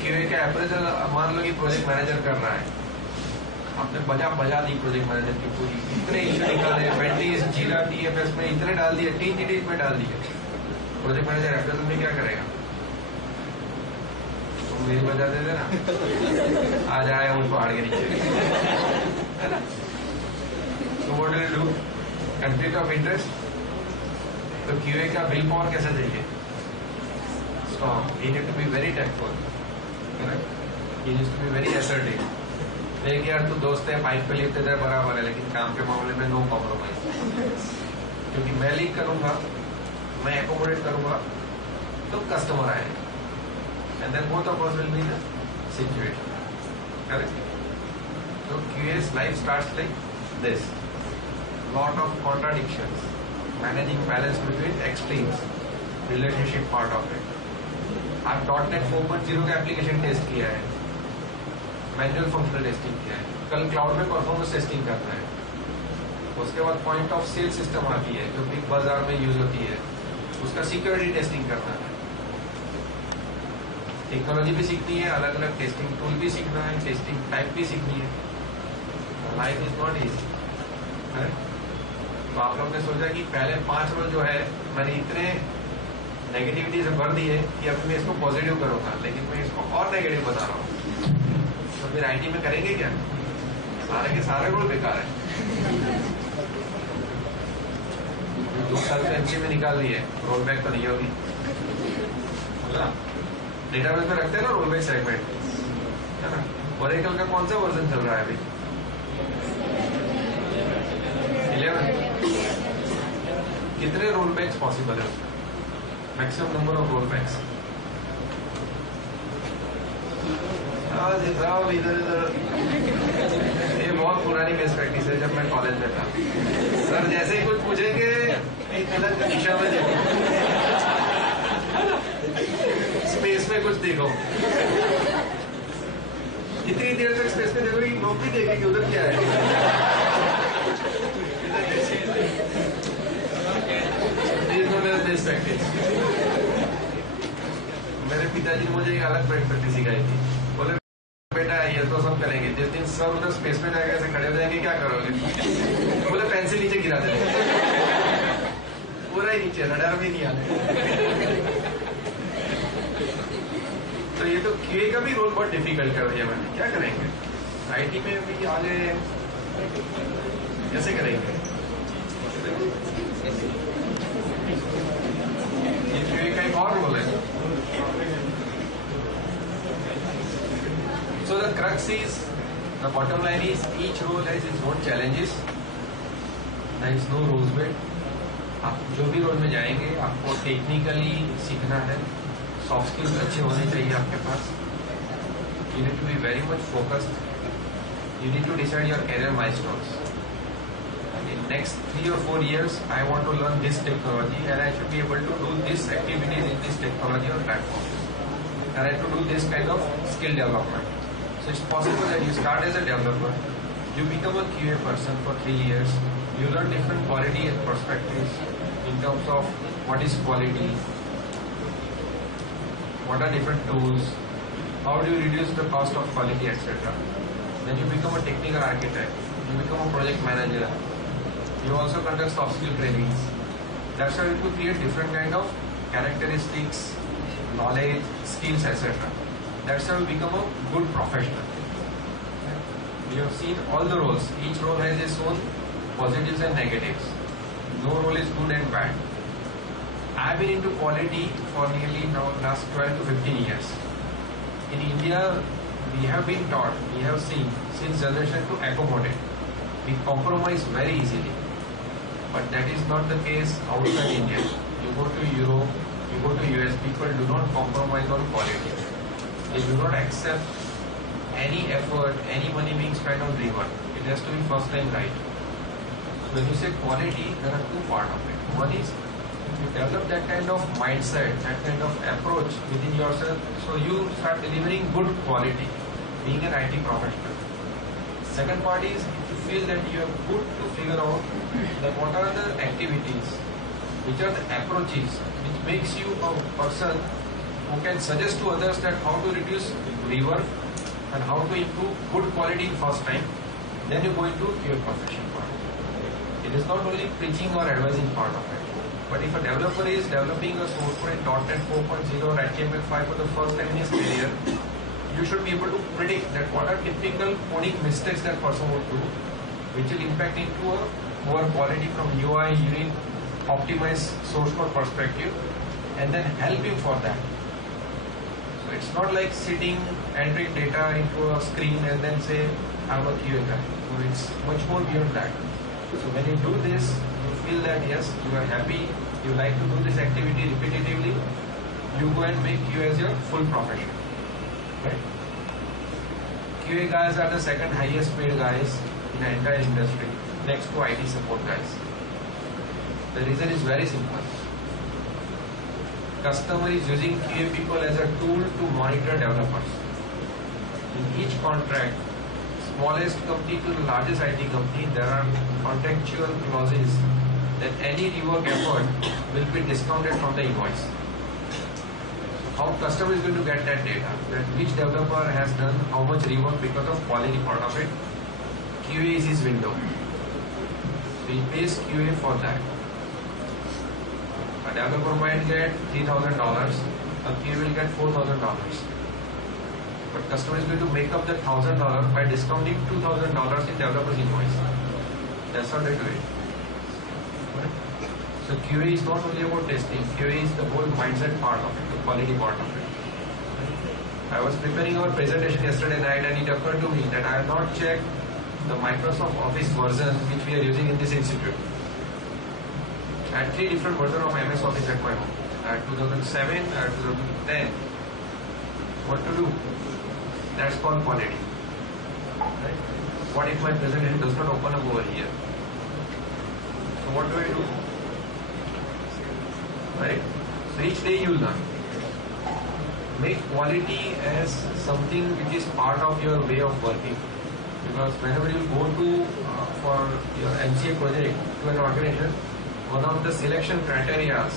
क्यूए का अप्रेजल मान लो कि प्रोजेक्ट मैनेजर कर रहा है. आपने बजा दी प्रोजेक्ट मैनेजर की पूरी. इतने इश्यू निकाले, वेंडीज, जीरा, टीएफएस में इतने डाल दिए, टीटीडी में डाल दिए. प्रोजेक्ट मैनेजर अप्रेजल में क्या करेगा? तुम मेरी बजा दे देना, आ जाए उनको हाड़ के नीचे, है ना? तो what do you do? Conflict of interest. तो क्यूए का विल पावर कैसा चाहिए? Strong. You need to be very tactful. He used to be very assertive. देख यार तू दोस्त है, पाइप पे लिखते थे बराबर है, लेकिन काम के मामले में नो कॉम्प्रोमाइज. क्योंकि मैं लीड करूंगा, मैं एकोमोडेट करूंगा, तो कस्टमर आएगा. And then both of us will be in the situation. Correct? तो QA's life starts like this. Lot of contradictions. Managing balance between extremes. Relationship part of it. आप .NET 4.0 का application test किया है, manual functional testing किया है. कल cloud में performance testing करना है. उसके बाद पॉइंट ऑफ सेल सिस्टम आती है जो बिग बाजार में यूज होती है, उसका सिक्योरिटी टेस्टिंग करना है. टेक्नोलॉजी भी सीखनी है, अलग अलग टेस्टिंग टूल भी सीखना है, टेस्टिंग टाइप भी सीखनी है. Life is not easy. तो आप लोगों ने सोचा कि पहले 5 रोल जो है मैंने इतने नेगेटिविटी से भर दी है कि अभी मैं इसको पॉजिटिव करूंगा, लेकिन मैं इसको और नेगेटिव बता रहा हूँ. तो फिर आईटी में करेंगे क्या? सारे के सारे रोल बेकार है. 2 साल से एमसी में निकाल दिए, रोल बैक तो नहीं होगी. डेटाबेस में रखते हैं ना रोल बैक सेगमेंट, है ना? ओरेकल का कौन सा वर्जन चल रहा है अभी? 11. कितने रोल बैक्स पॉसिबल है? Maximum number of roll backs. ये बहुत पुरानी बेस्ट प्रैक्टिस है. जब मैं कॉलेज में था, सर जैसे ही कुछ पूछेंगे एक अलग दिशा में में कुछ देखो, इतनी देर तक स्पेस में देखो, नौकरी देखेंगे उधर क्या है। मेरे पिताजी ने मुझे एक अलग प्रैक्टिस सिखाई थी, बोले बेटा ये तो सब करेंगे, जिस दिन सब उधर स्पेस में जाएगा ऐसे खड़े हो जाएंगे क्या करोगे? बोले पेंसिल नीचे गिरा देंगे, पूरा ही नीचे, रडार भी नहीं आने। तो ये तो क्यूए का भी रोल बहुत डिफिकल्ट कर दिया मैंने, क्या करेंगे? आईटी में भी आगे कैसे करेंगे? ये क्यूए का एक और रोल है। So the crux is, the bottom line is, each role has its own challenges. There is no rules made. आप जो भी रोल में जाएंगे आपको टेक्निकली सीखना है, सॉफ्ट स्किल्स अच्छे होने चाहिए आपके पास. You need to be very much focused. You need to decide your career milestones. In next 3 or 4 years, I want to learn this technology and I should be able to do this activities in this technology or platform. And I have to do this kind of skill development. So it's possible that you start as a developer, you become a QA person for 3 years, you learn different quality and perspectives in terms of what is quality, what are different tools, how do you reduce the cost of quality, etc. Then you become a technical architect, you become a project manager, you also conduct soft skill trainings. That's how you could create different kind of characteristics, knowledge, skills, etc. That's how you become a good professional. We have seen all the roles. Each role has its own positives and negatives. No role is good and bad. I've been into quality for nearly now last 12 to 15 years. In India, we have been taught, we have seen since generation to accommodate. We compromise very easily. But that is not the case outside India. You go to Europe, you go to US, people do not compromise on quality. They do not accept any effort, any money being spent on rework. It has to be first time right. When you say quality, there are two parts of it. One is you develop that kind of mindset, that kind of approach within yourself, so you start delivering good quality, being an IT professional. Second part is you feel that you are good to figure out that what are the activities, which are the approaches, which makes you a person who can suggest to others that how to reduce rework and how to improve good quality first time. Then you go into your profession part. It is not only preaching or advising part of it. But if a developer is developing a source code in .NET 4.0 or HTML5 for the first time in his career, you should be able to predict that what are typical coding mistakes that person would do, which will impact into a poor quality from UI, you need optimize source code perspective, and then help him for that. So it's not like sitting, entering data into a screen and then say, I'm a QA guy. So it's much more beyond that. So when you do this, you feel that yes, you are happy, you like to do this activity repetitively, you go and make QA as your full profession. Right? QA guys are the second highest paid guys in the entire industry, next to IT support guys. The reason is very simple. Customer is using QA people as a tool to monitor developers. In each contract, smallest company to the largest IT company, there are contractual clauses that any rework effort will be discounted from the invoice. How customer is going to get that data? That which developer has done how much rework because of quality part of it? QA is his window. So he pays QA for that. A developer might get $3,000, a QA will get $4,000. But customer is going to make up that $1,000 by discounting $2,000 in developer's invoice. That's how they do it. Right? So QA is not only about testing, QA is the whole mindset part of it, the quality part of it. I was preparing our presentation yesterday night and it occurred to me that I have not checked the Microsoft Office version which we are using in this institute. I had 3 different versions of MS Office at my home. I had 2007, I had 2010. What to do? That's called quality. Right? What if my presentation does not open up over here? So what do I do? Right? So each day you learn. make quality as something which is part of your way of working. Because whenever you go to for your MCA project to an organization, one of the selection criteria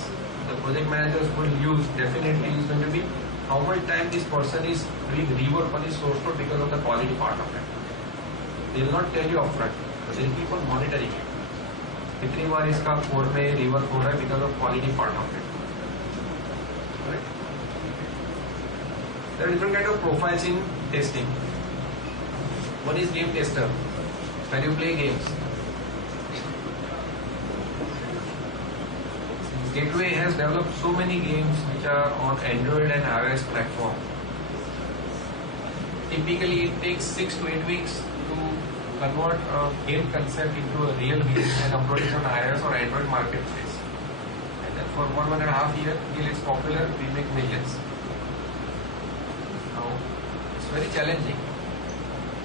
the project managers will use definitely is going to be how much time this person is doing rework on the source code because of the quality part of it. They will not tell you upfront, but they will keep on monitoring it. कितनी बार इसका code में rework हो रहा है because of quality part of it. Right? There are different kind of profiles in testing. One is game tester, when you play games. Gateway has developed so many games which are on Android and iOS platform. Typically, it takes 6 to 8 weeks to convert a game concept into a real game and upload it on iOS or Android marketplace. And then for 1.5 years, till it's popular, we make millions. Now, it's very challenging.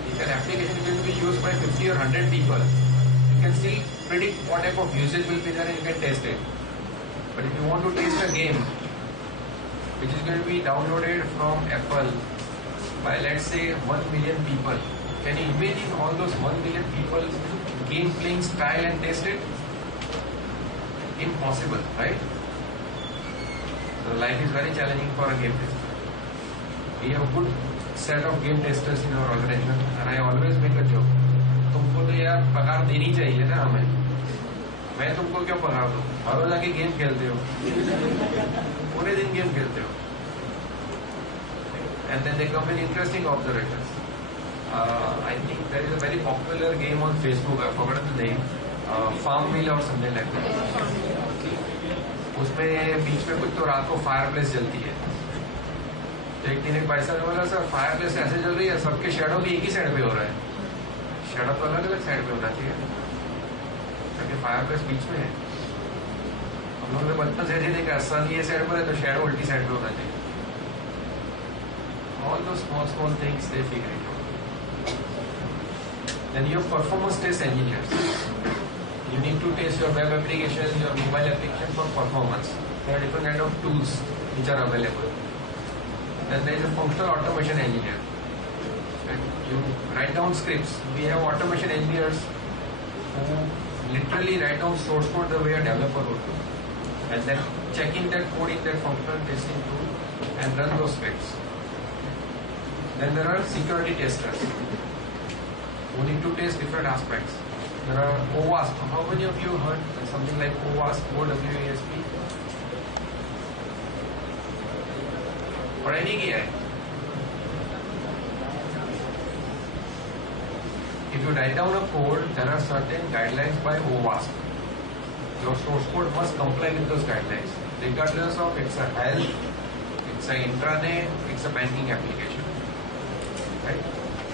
If an application is going to be used by 50 or 100 people, you can still predict what type of usage will be there and you can test it. But if you want to test a game which is going to be downloaded from Apple by, let's say, 1 million people, can you imagine all those 1 million people's game playing style and test it? Impossible, right? So life is very challenging for a game tester. We have a good set of game testers in our organization, and I always make a joke. तुमको तो यार पगार देनी चाहिए ना हमें. मैं तुमको क्यों पगार दूं? हर रोज आके गेम खेलते हो, पूरे दिन गेम खेलते हो. And then they come with interesting observations. I think there is a very popular game on Facebook. I forgot the name. Farmville or something like that. उसमें बीच में कुछ तो रात को फायर प्लेस जलती है. तो एक दिन एक पैसा ने बोला, सर फायर प्लेस ऐसे चल रही है, सबके शेडो भी एक ही साइड पे हो रहा है. शेडो तो अलग अलग साइड पे होना चाहिए, क्योंकि फायर प्लेस बीच में है. हम लोगों ने बचपन से ऐसे देखा, सन ये साइड पर है तो शेडो उल्टी साइड पे होना चाहिए. All those small things they figure it out. Then you have performance test engineers. You need to test your web application, your mobile application for performance. There are different kind of tools which are available. Then there is a functional automation engineer. And you write down scripts. We have automation engineers who literally write down source code the way a developer would do, and then checking that code in that functional testing tool and run those scripts. Then there are security testers who need to test different aspects. There are OWASP. How many of you heard something like OWASP, OWASP? पढ़ाई नहीं किया है. If you write down a code, there are certain guidelines by OWASP. Your source code must comply with those guidelines, regardless of it's a health, it's a intraday, it's a banking application. Right?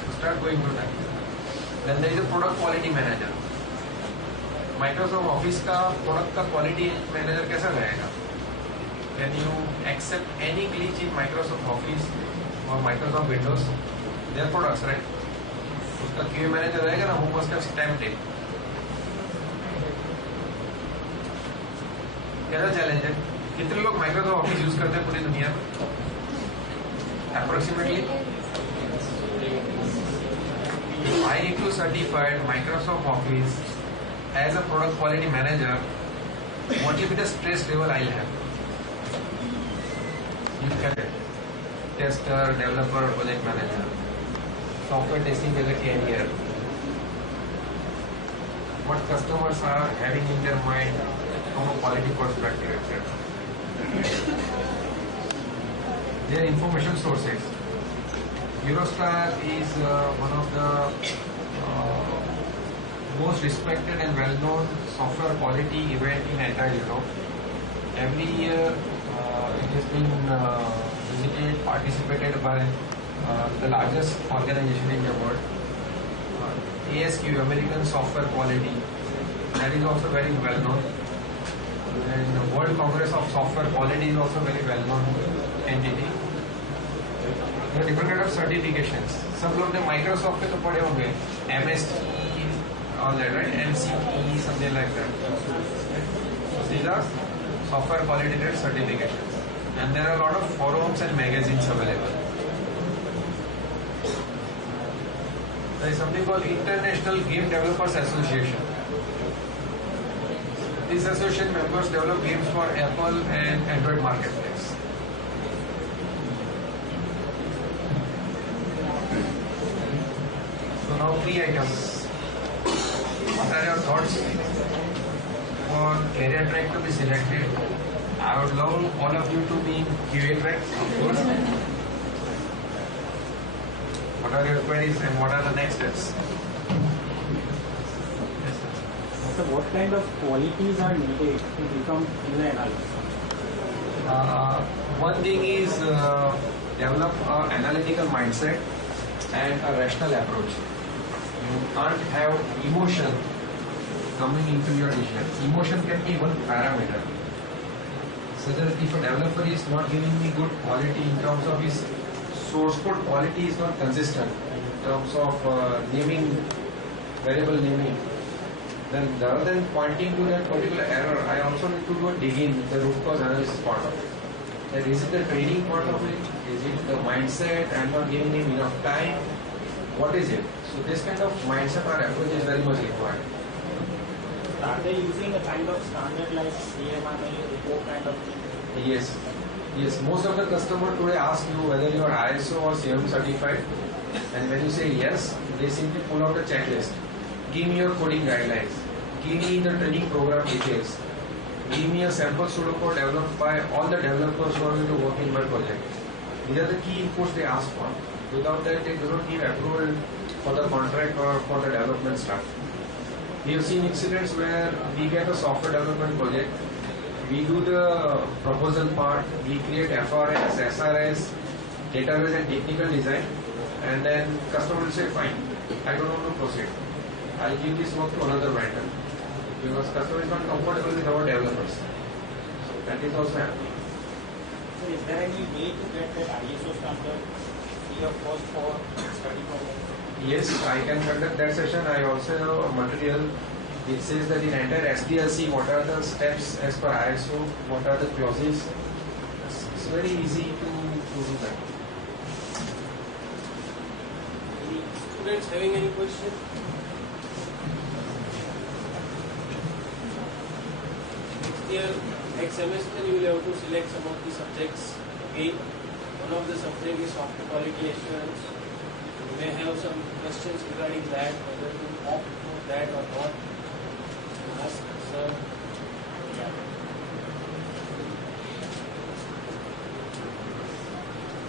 So start going through that. Then there is a product quality manager. Microsoft Office का product का quality manager कैसा रहेगा? Can you accept any glitch in Microsoft Office or Microsoft Windows? Their products, right? उसका QA manager रहेगा ना, who must have stamped it. कैसा challenge है? कितने लोग Microsoft Office use करते हैं पूरी दुनिया में? Approximately. If I need to certify Microsoft Office as a product quality manager, what will be the stress level I'll have? You can tester, developer, project manager, software testing as a career. What customers are having in their mind from a quality perspective, etc. Their information sources. Eurostar is one of the most respected and well-known software quality event in entire Europe. Every year it has been visited, participated by the largest organization in the world. ASQ, American Software Quality, that is also very well-known. And the World Congress of Software Quality is also very well-known entity. There are different kind of certifications. सब लोग ने Microsoft पे तो पढ़े होंगे, MSE, all that, right? MCE, something like that. So these are software quality certifications. And there are a lot of forums and magazines available. There is something called International Game Developers Association. This association members develop games for Apple and Android marketplace. So now 3 items. What are your thoughts for career track to be selected? I would love all of you to be in QA track, of course. What are your queries and what are the next steps? So what kind of qualities are needed to become QA analyst? One thing is develop an analytical mindset and a rational approach. You can't have emotion coming into your decision. Emotion can be one parameter. So that if a developer is not giving me good quality in terms of his source code quality is not consistent in terms of naming, variable naming, then rather than pointing to that particular error, I also need to do a digging, the root cause analysis part of it. That is it the training part of it? Is it the mindset? I'm not giving him enough time? What is it? So this kind of mindset or approach is very much required. Are they using a kind of standard like CMMI report kind of thing? Yes. Yes, most of the customer today ask you whether you are ISO or CM certified, and when you say yes, they simply pull out a checklist. Give me your coding guidelines. Give me the training program details. Give me a sample pseudocode developed by all the developers who are going to work in my project. These are the key inputs they ask for. Without that, they do not give approval for the contract or for the development stuff. We have seen incidents where we get a software development project. We do the proposal part, we create FRS, SRS, database and technical design, and then customer will say, fine, I don't want to proceed. I'll give this work to another vendor because customer is not comfortable with our developers. So that is also happening. So is there any way to get that ISO standard free of cost for study program? Yes, I can conduct that session. I also have a material. It says that in entire SDLC, what are the steps as per ISO, what are the clauses. It's very easy to do that. Any students having any question? Next semester you will have to select some of the subjects again. One of the subjects is software quality assurance. You may have some questions regarding that, whether to opt for that or not. Ask sir.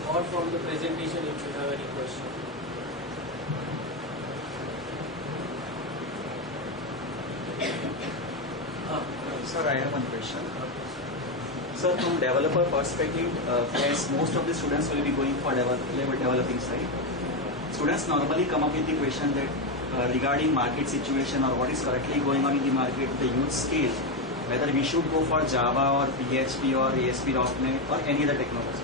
Or from the presentation if you have any question. Sir, I have one question. Sir, from developer perspective, as most of the students will be going for developing side, students normally come up with the question that regarding market situation or what is currently going on in the market, the youth scale, whether we should go for Java or PHP or ASP.NET or any other technology.